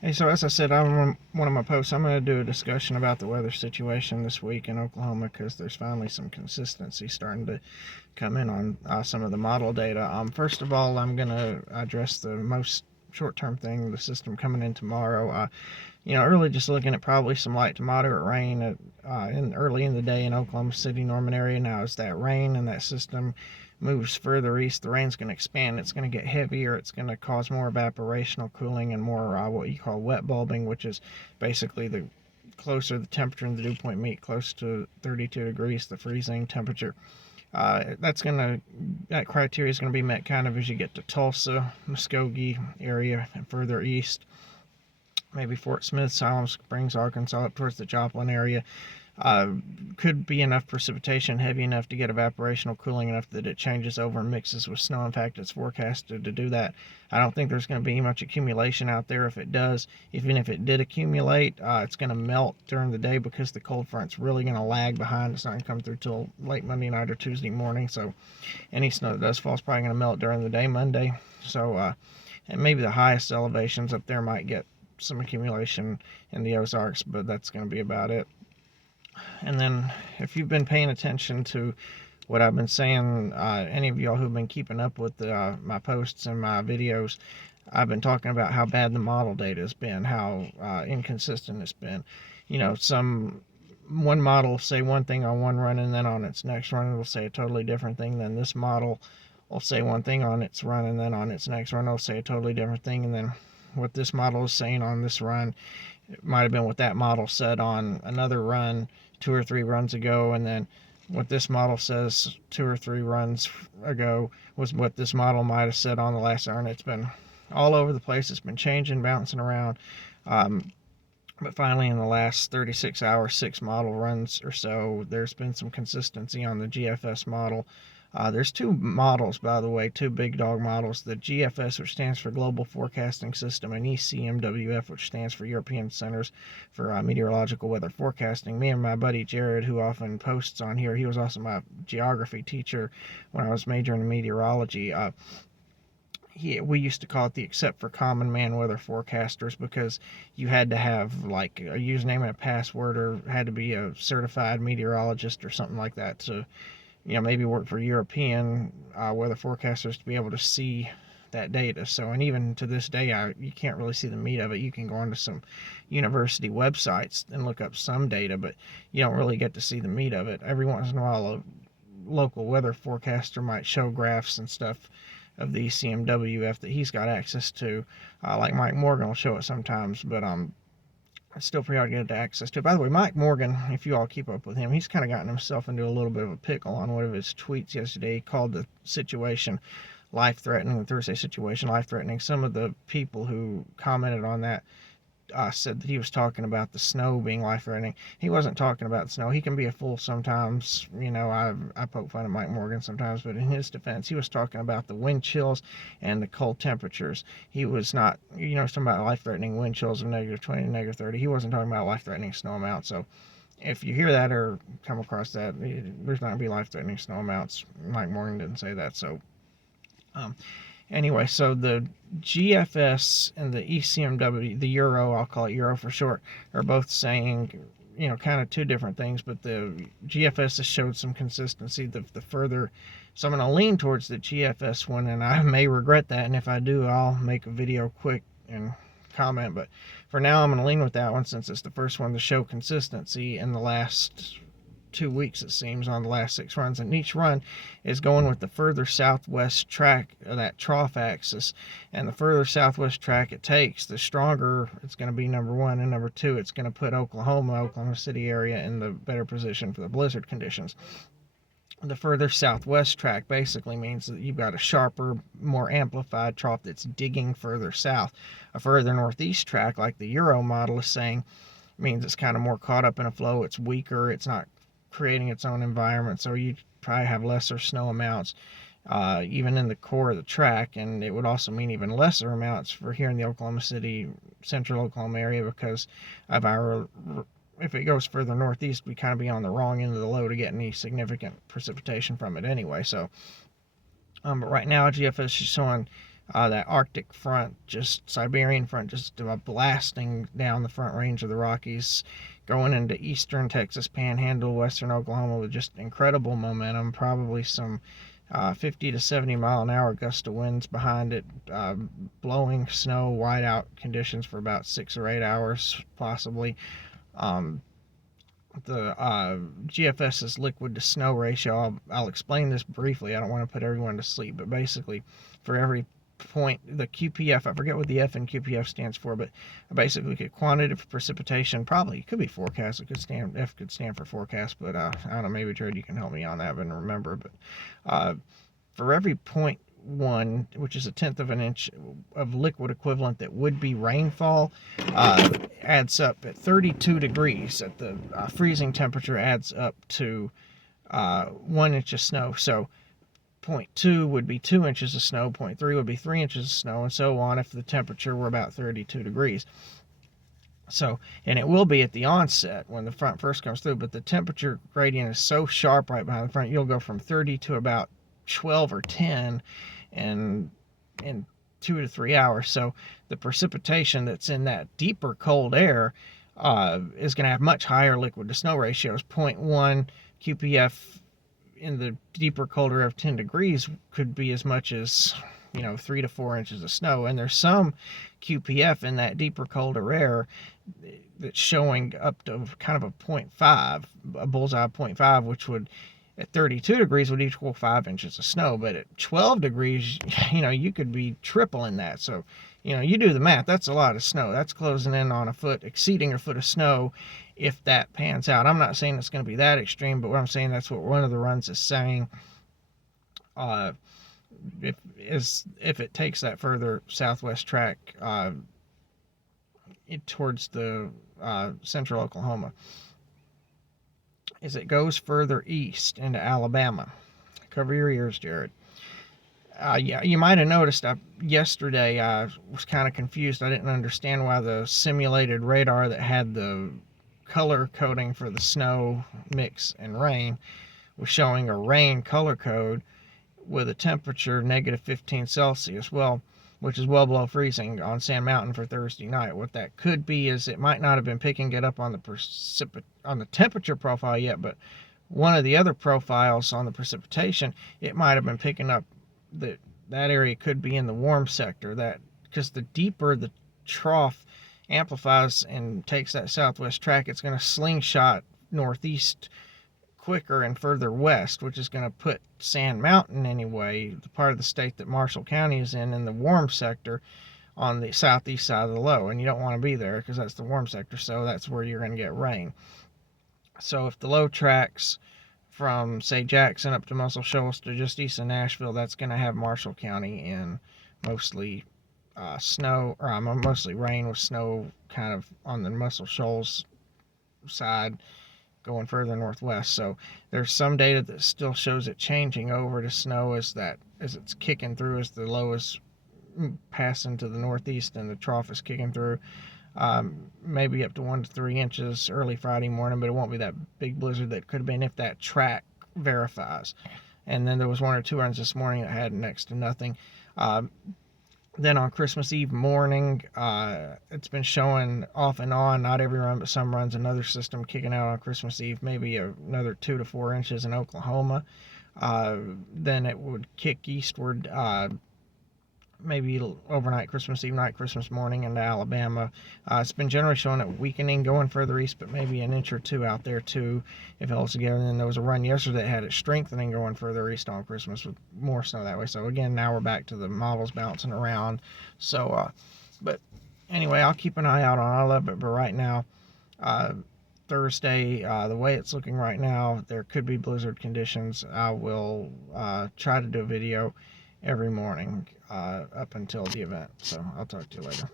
Hey, so as I said, on one of my posts, I'm going to do a discussion about the weather situation this week in Oklahoma because there's finally some consistency starting to come in on some of the model data. First of all, I'm going to address the most short-term thing, the system coming in tomorrow. Early just looking at probably some light to moderate rain early in the day in Oklahoma City, Norman area. Now, as that rain and that system moves further east, the rain's going to expand. It's going to get heavier. It's going to cause more evaporational cooling and more what you call wet bulbing, which is basically the closer the temperature in the dew point meet, close to 32 degrees, the freezing temperature. That criteria is going to be met kind of as you get to Tulsa, Muskogee area, and further east. Maybe Fort Smith, Siloam Springs, Arkansas, up towards the Joplin area. Uh, could be enough precipitation, heavy enough to get evaporational cooling enough that it changes over and mixes with snow. In fact, it's forecasted to do that. I don't think there's going to be much accumulation out there. If it does, even if it did accumulate, it's going to melt during the day because the cold front's really going to lag behind. It's not going to come through till late Monday night or Tuesday morning. So any snow that does fall is probably going to melt during the day Monday. And maybe the highest elevations up there might get some accumulation in the Ozarks, but that's going to be about it. And then, if you've been paying attention to what I've been saying, any of y'all who've been keeping up with my posts and my videos, I've been talking about how bad the model data has been, how inconsistent it's been. Some one model will say one thing on one run, and then on its next run it'll say a totally different thing. Then this model will say one thing on its run, and then on its next run it'll say a totally different thing. And then what this model is saying on this run, it might have been what that model said on another run 2 or 3 runs ago, and then what this model says 2 or 3 runs ago was what this model might have said on the last run. It's been all over the place. It's been changing, bouncing around. But finally, in the last 36 hours, 6 model runs or so, there's been some consistency on the GFS model. There's 2 models, by the way, 2 big dog models. The GFS, which stands for Global Forecasting System, and ECMWF, which stands for European Centers for Meteorological Weather Forecasting. Me and my buddy Jared, who often posts on here, he was also my geography teacher when I was majoring in meteorology. We used to call it the Except for Common Man Weather Forecasters because you had to have like a username and a password, or had to be a certified meteorologist or something like that to maybe work for European weather forecasters to be able to see that data. So, and even to this day, you can't really see the meat of it. You can go onto some university websites and look up some data, but you don't really get to see the meat of it. Every once in a while, a local weather forecaster might show graphs and stuff of the ECMWF that he's got access to. Like Mike Morgan will show it sometimes, but it's still pretty hard to get access to. By the way, Mike Morgan, if you all keep up with him, he's kind of gotten himself into a little bit of a pickle on one of his tweets yesterday. He called the situation life-threatening, the Thursday situation life-threatening. Some of the people who commented on that said that he was talking about the snow being life-threatening. He wasn't talking about the snow. He can be a fool sometimes. I poke fun at Mike Morgan sometimes, but in his defense, he was talking about the wind chills and the cold temperatures. He was not, talking about life-threatening wind chills of -20 to -30. He wasn't talking about life-threatening snow amounts. So if you hear that or come across that, there's not going to be life-threatening snow amounts. Mike Morgan didn't say that. So um, anyway, so the GFS and the ECMW, the Euro, I'll call it Euro for short, are both saying, kind of 2 different things, but the GFS has showed some consistency. The further, so I'm going to lean towards the GFS one, and I may regret that, and if I do, I'll make a video quick and comment, but for now, I'm going to lean with that one since it's the first one to show consistency in the last 2 weeks, it seems, on the last 6 runs, and each run is going with the further southwest track of that trough axis, and the further southwest track it takes, the stronger it's going to be, number one, and number two, it's going to put Oklahoma City area in the better position for the blizzard conditions. The further southwest track basically means that you've got a sharper, more amplified trough that's digging further south. A further northeast track, like the Euro model is saying, means it's kind of more caught up in a flow, it's weaker, it's not creating its own environment, so you probably have lesser snow amounts even in the core of the track, and it would also mean even lesser amounts for here in the Oklahoma City, central Oklahoma area, because of our, if it goes further northeast, we kind of be on the wrong end of the low to get any significant precipitation from it anyway. So but right now GFS is showing that Arctic front, just Siberian front, just blasting down the front range of the Rockies, going into eastern Texas Panhandle, western Oklahoma with just incredible momentum, probably some 50 to 70 mile an hour gust of winds behind it, blowing snow, whiteout conditions for about 6 or 8 hours possibly. The GFS's liquid to snow ratio, I'll explain this briefly. I don't want to put everyone to sleep, but basically for every point, the QPF, I forget what the F in QPF stands for, but basically get quantitative precipitation, probably it could be forecast, F could stand for forecast, but I don't know, maybe Jared, you can help me on that and remember. But for every 0.1, which is 1/10 of an inch of liquid equivalent that would be rainfall, adds up at 32 degrees at the freezing temperature, adds up to 1 inch of snow. So 0.2 would be 2 inches of snow, 0.3 would be 3 inches of snow, and so on if the temperature were about 32 degrees. So, and it will be at the onset when the front first comes through, but the temperature gradient is so sharp right behind the front, you'll go from 30 to about 12 or 10 in 2 to 3 hours. So the precipitation that's in that deeper cold air is going to have much higher liquid to snow ratios. 0.1 QPF in the deeper colder air of 10 degrees could be as much as 3 to 4 inches of snow. And there's some QPF in that deeper colder air that's showing up to kind of a 0.5, a bullseye of 0.5, which would at 32 degrees would equal 5 inches of snow. But at 12 degrees, you could be tripling that. So, you do the math. That's a lot of snow. That's closing in on a foot, exceeding a foot of snow if that pans out. I'm not saying it's going to be that extreme, but what I'm saying, that's what one of the runs is saying. If it takes that further southwest track towards the central Oklahoma, as it goes further east into Alabama. Cover your ears, Jared. Yeah, you might have noticed yesterday I was kind of confused. I didn't understand why the simulated radar that had the color coding for the snow, mix, and rain was showing a rain color code with a temperature negative 15 Celsius. Well, which is well below freezing on Sand Mountain for Thursday night. What that could be is it might not have been picking it up on the temperature profile yet, but one of the other profiles on the precipitation, it might have been picking up that area could be in the warm sector. That because the deeper the trough amplifies and takes that southwest track, it's going to slingshot northeast quicker and further west, which is going to put Sand Mountain anyway, the part of the state that Marshall County is in the warm sector on the southeast side of the low, and you don't want to be there because that's the warm sector, so that's where you're going to get rain. So if the low tracks from, say, Jackson up to Muscle Shoals to just east of Nashville, that's going to have Marshall County in mostly snow, or mostly rain with snow kind of on the Muscle Shoals side going further northwest. So there's some data that still shows it changing over to snow as it's kicking through, as the low is passing to the northeast and the trough is kicking through. Maybe up to 1 to 3 inches early Friday morning, but it won't be that big blizzard that could have been if that track verifies. And then there was 1 or 2 runs this morning that had next to nothing. Then on Christmas Eve morning, it's been showing off and on, not every run, but some runs, another system kicking out on Christmas Eve, maybe another 2 to 4 inches in Oklahoma. Then it would kick eastward, maybe overnight, Christmas Eve night, Christmas morning into Alabama. It's been generally showing it weakening, going further east, but maybe an inch or two out there too, if it holds together. And then there was a run yesterday that had it strengthening going further east on Christmas with more snow that way. So again, now we're back to the models bouncing around. So, but anyway, I'll keep an eye out on all of it. But right now, Thursday, the way it's looking right now, there could be blizzard conditions. I will try to do a video every morning up until the event. So I'll talk to you later.